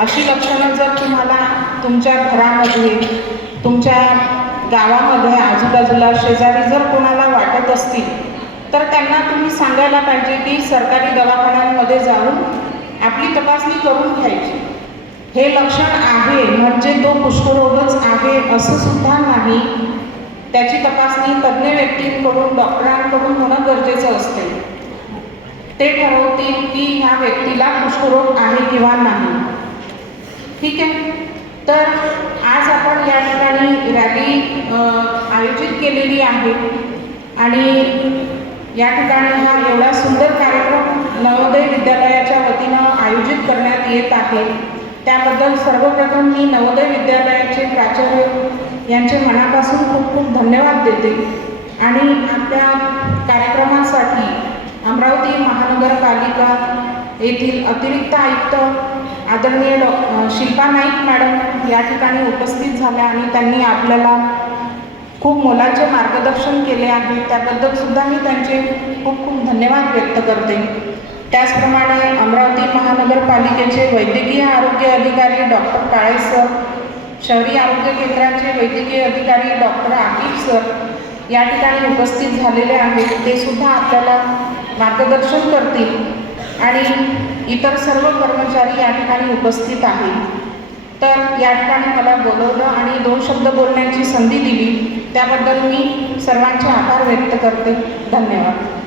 अशी लक्षणं जर तुम्हाला तुमच्या घरामध्ये, तुमच्या गावामध्ये, आजूबाजूला शेजारी जर कोणाला वाटत असतील तर त्यांना तुम्ही सांगायला पाहिजे की सरकारी दवाखान्यांमध्ये जाऊन आपली तपासणी करून घ्यायची. हे लक्षण आहे म्हणजे तो कुष्ठरोगच आहे असं सुद्धा नाही. त्याची तपासणी तज्ज्ञ व्यक्तींकडून, डॉक्टरांकडून होणं गरजेचं असते. ते ठरवतील की ह्या व्यक्तीला कुष्ठरोग आहे किंवा नाही. ठीक आहे. तर आज आपण या ठिकाणी रॅली आयोजित केलेली आहे आणि या ठिकाणी हा एवढा सुंदर कार्यक्रम नवोदय विद्यालयाच्या वतीनं आयोजित करण्यात येत आहे. त्याबद्दल सर्वप्रथम मी नवोदय विद्यालयाचे प्राचार्य यांचे मनापासून खूप खूप धन्यवाद देते. आणि आपल्या कार्यक्रमासाठी अमरावती महानगरपालिका येथील अतिरिक्त आयुक्त आदरणीय शिल्पा नाईक मॅडम या ठिकाणी उपस्थित झाल्या आणि त्यांनी आपल्याला खूप मोलाचे मार्गदर्शन केले आहे. त्याबद्दल सुद्धा मी त्यांचे खूप खूप धन्यवाद व्यक्त करते. त्याचप्रमाणे अमरावती महानगरपालिकेचे वैद्यकीय आरोग्य अधिकारी डॉक्टर काळे सर, शहरी आरोग्य केंद्राचे वैद्यकीय अधिकारी डॉक्टर आकिब सर या ठिकाणी उपस्थित झालेले आहेत. ते सुद्धा आपल्याला मार्गदर्शन करतील आणि इतर सर्व कर्मचारी या ठिकाणी उपस्थित आहेत. तर या ठिकाणी मला बोलवलं आणि 2 शब्द बोलण्याची संधी दिली त्याबद्दल मी सर्वांचे आभार व्यक्त करते. धन्यवाद.